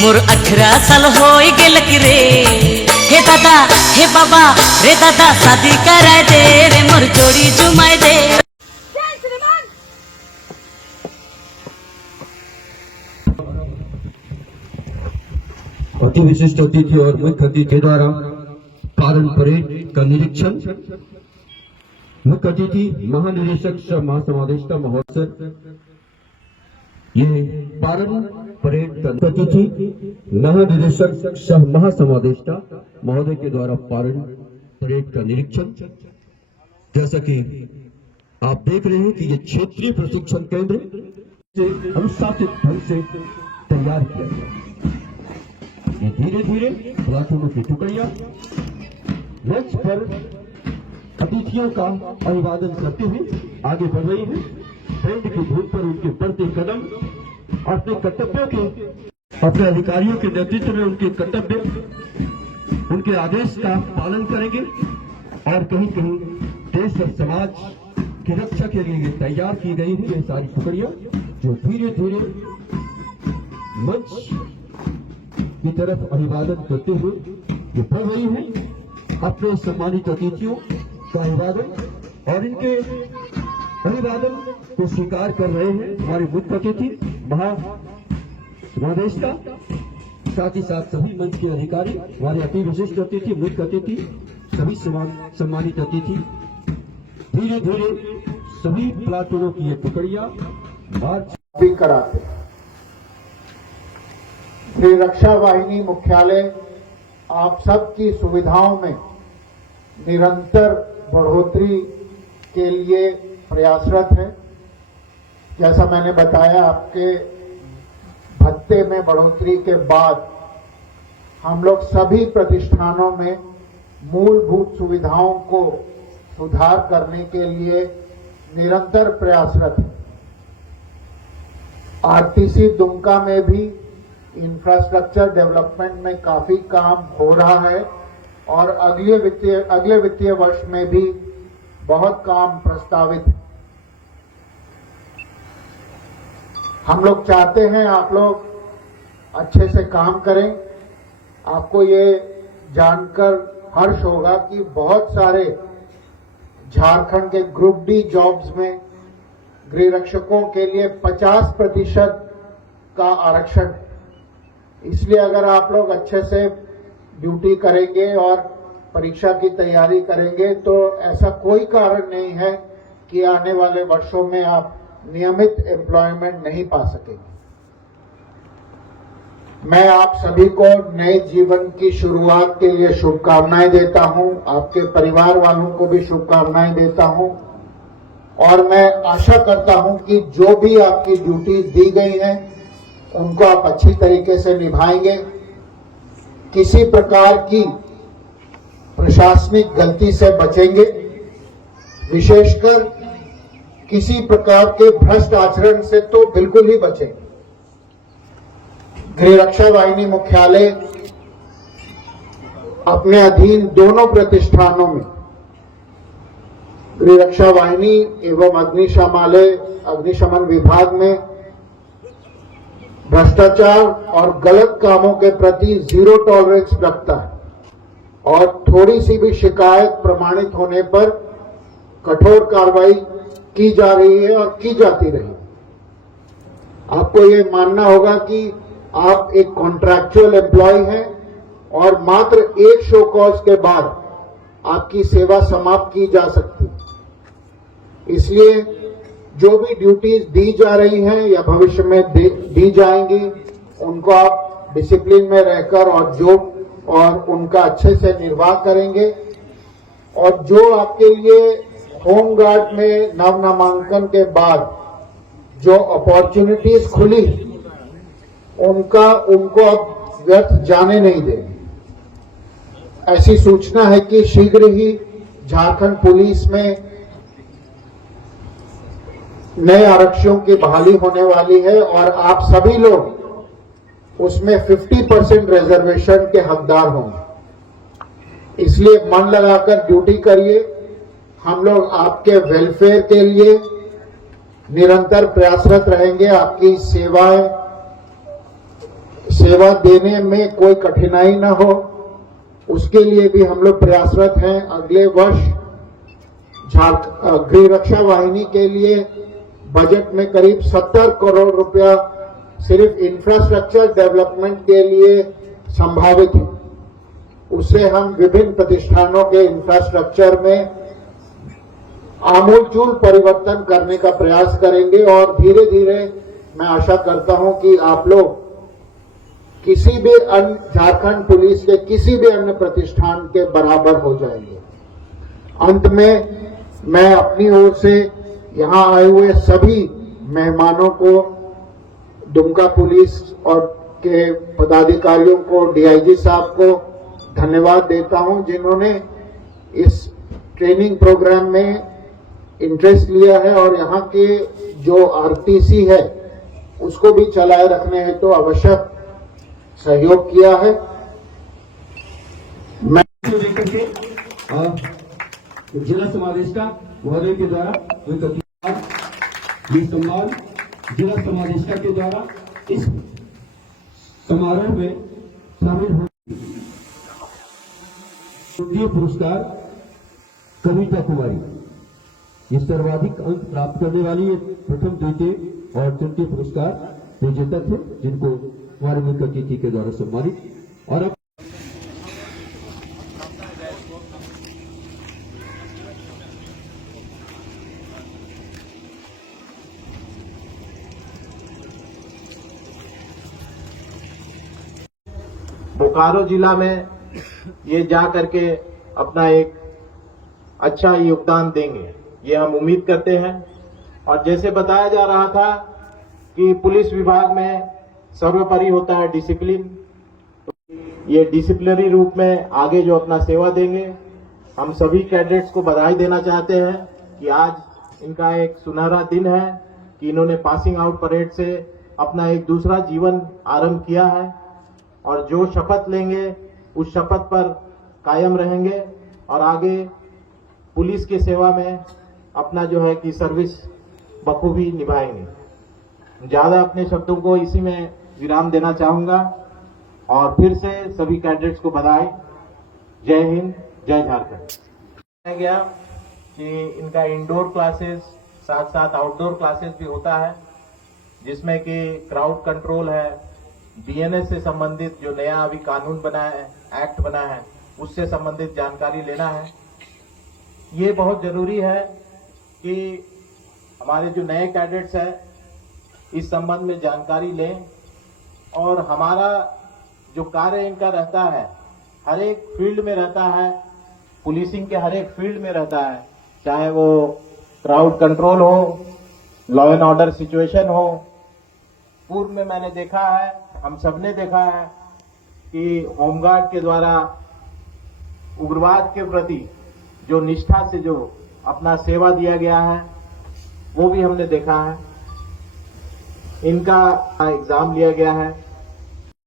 मोर 18 साल हो गेल कि रे, हे दादा हे बाबा रे दादा शादी कराए दे रे, मोर जोड़ी जुमाए दे। अति विशिष्ट अतिथि और मुख्य अतिथि के द्वारा पारण परेड का निरीक्षण। मुख्य अतिथि महानिदेशक सह महासमादेष्टा महोत्सव। ये पारण परेड का अतिथि महानिदेशक सह महासमादेष्टा महोदय के द्वारा पारण परेड का निरीक्षण। जैसा कि आप देख रहे हैं कि ये क्षेत्रीय प्रशिक्षण केंद्र से अनुशासित ढंग से तैयार किया गया। ये धीरे धीरे प्लाटूनों की टुकड़ियां मंच पर अतिथियों का अभिवादन करते हुए आगे बढ़ रही है। ट्रेंड की धूप पर उनके बढ़ते कदम अपने कर्तव्यों के, अपने अधिकारियों के नेतृत्व में उनके कर्तव्य, उनके आदेश का पालन करेंगे और कहीं कहीं देश और समाज की रक्षा के लिए तैयार की गई है ये सारी टुकड़ियां, जो धीरे धीरे मंच की तरफ अभिवादन करते हुए जो बढ़ रही है। अपने सम्मानित अतिथियों का अभिवादन और इनके अभिवादन को स्वीकार कर रहे हैं हमारे मुख्य अतिथि महासमादेष्टा, साथ ही साथ सभी मंच के अधिकारी, हमारे अति विशिष्ट अतिथि, मुख्य अतिथि, सभी सम्मानित अतिथि। धीरे धीरे सभी प्लाटूनों की ये टुकड़ियां मार्च भी कराते। श्री रक्षा वाहिनी मुख्यालय आप सबकी सुविधाओं में निरंतर बढ़ोतरी के लिए प्रयासरत है। जैसा मैंने बताया, आपके भत्ते में बढ़ोतरी के बाद हम लोग सभी प्रतिष्ठानों में मूलभूत सुविधाओं को सुधार करने के लिए निरंतर प्रयासरत है। आरटीसी दुमका में भी इंफ्रास्ट्रक्चर डेवलपमेंट में काफी काम हो रहा है और अगले वित्तीय वर्ष में भी बहुत काम प्रस्तावित है। हम लोग चाहते हैं आप लोग अच्छे से काम करें। आपको ये जानकर हर्ष होगा कि बहुत सारे झारखंड के ग्रुप डी जॉब्स में गृह रक्षकों के लिए 50% का आरक्षण है। इसलिए अगर आप लोग अच्छे से ड्यूटी करेंगे और परीक्षा की तैयारी करेंगे तो ऐसा कोई कारण नहीं है कि आने वाले वर्षों में आप नियमित एम्प्लॉयमेंट नहीं पा सकेंगे। मैं आप सभी को नए जीवन की शुरुआत के लिए शुभकामनाएं देता हूं। आपके परिवार वालों को भी शुभकामनाएं देता हूं और मैं आशा करता हूं कि जो भी आपकी ड्यूटी दी गई है उनको आप अच्छी तरीके से निभाएंगे। किसी प्रकार की प्रशासनिक गलती से बचेंगे, विशेषकर किसी प्रकार के भ्रष्ट आचरण से तो बिल्कुल ही बचेंगे। गृह रक्षा वाहिनी मुख्यालय अपने अधीन दोनों प्रतिष्ठानों में गृह रक्षा वाहिनी एवं अग्निशमन विभाग में भ्रष्टाचार और गलत कामों के प्रति जीरो टॉलरेंस रखता है और थोड़ी सी भी शिकायत प्रमाणित होने पर कठोर कार्रवाई की जा रही है और की जाती रही। आपको ये मानना होगा कि आप एक कॉन्ट्रैक्चुअल एम्प्लॉय हैं और मात्र एक शो कॉज के बाद आपकी सेवा समाप्त की जा सकती है। इसलिए जो भी ड्यूटीज दी जा रही हैं या भविष्य में दी जाएंगी, उनको आप डिसिप्लिन में रहकर और उनका अच्छे से निर्वाह करेंगे। और जो आपके लिए होमगार्ड में नव नामांकन के बाद जो अपॉर्चुनिटीज खुली, उनको अब व्यर्थ जाने नहीं देंगे। ऐसी सूचना है कि शीघ्र ही झारखंड पुलिस में नए आरक्षियों की बहाली होने वाली है और आप सभी लोग उसमें 50% रिजर्वेशन के हकदार होंगे। इसलिए मन लगाकर ड्यूटी करिए। हम लोग आपके वेलफेयर के लिए निरंतर प्रयासरत रहेंगे। आपकी सेवाएं सेवा देने में कोई कठिनाई न हो, उसके लिए भी हम लोग प्रयासरत हैं। अगले वर्ष गृह रक्षा वाहिनी के लिए बजट में करीब 70 करोड़ रुपया सिर्फ इंफ्रास्ट्रक्चर डेवलपमेंट के लिए संभावित है। उससे हम विभिन्न प्रतिष्ठानों के इंफ्रास्ट्रक्चर में आमूलचूल परिवर्तन करने का प्रयास करेंगे और धीरे धीरे मैं आशा करता हूं कि आप लोग किसी भी अन्य झारखंड पुलिस के किसी भी अन्य प्रतिष्ठान के बराबर हो जाएंगे। अंत में मैं अपनी ओर से यहां आए हुए सभी मेहमानों को, दुमका पुलिस और के पदाधिकारियों को, डीआईजी साहब को धन्यवाद देता हूं जिन्होंने इस ट्रेनिंग प्रोग्राम में इंटरेस्ट लिया है और यहाँ के जो आरटीसी है उसको भी चलाए रखने हेतु तो आवश्यक सहयोग किया है। मैं लेकर के जिला समादेष्टा महोदय के द्वारा ये सम्मान जिला समादेष्टा के द्वारा इस समारोह में शामिल हो पुरस्कार कविता कुमारी, ये सर्वाधिक अंक प्राप्त करने वाली प्रथम, द्वितीय और तृतीय पुरस्कार विजेता थे, जिनको हमारे मुख्य अतिथि के द्वारा सम्मानित। और अब बोकारो जिला में ये जा करके अपना एक अच्छा योगदान देंगे, ये हम उम्मीद करते हैं। और जैसे बताया जा रहा था कि पुलिस विभाग में सर्वोपरि होता है डिसिप्लिन, तो ये डिसिप्लिनरी रूप में आगे जो अपना सेवा देंगे, हम सभी कैडेट्स को बधाई देना चाहते हैं कि आज इनका एक सुनहरा दिन है कि इन्होंने पासिंग आउट परेड से अपना एक दूसरा जीवन आरंभ किया है और जो शपथ लेंगे उस शपथ पर कायम रहेंगे और आगे पुलिस की सेवा में अपना जो है कि सर्विस बखूबी निभाएंगे। ज्यादा अपने शब्दों को इसी में विराम देना चाहूंगा और फिर से सभी कैडेट्स को बधाई। जय हिंद, जय झारखंड। कहा गया कि इनका इंडोर क्लासेस साथ साथ आउटडोर क्लासेस भी होता है, जिसमें कि क्राउड कंट्रोल है, बीएनएस से संबंधित जो नया अभी कानून बना है, एक्ट बना है, उससे संबंधित जानकारी लेना है। ये बहुत जरूरी है कि हमारे जो नए कैडेट्स हैं इस संबंध में जानकारी लें और हमारा जो कार्य इनका रहता है हर एक फील्ड में रहता है, पुलिसिंग के हर एक फील्ड में रहता है, चाहे वो क्राउड कंट्रोल हो, लॉ एंड ऑर्डर सिचुएशन हो। पूर्व में मैंने देखा है, हम सबने देखा है कि होमगार्ड के द्वारा उग्रवाद के प्रति जो निष्ठा से जो अपना सेवा दिया गया है वो भी हमने देखा है। इनका एग्जाम लिया गया है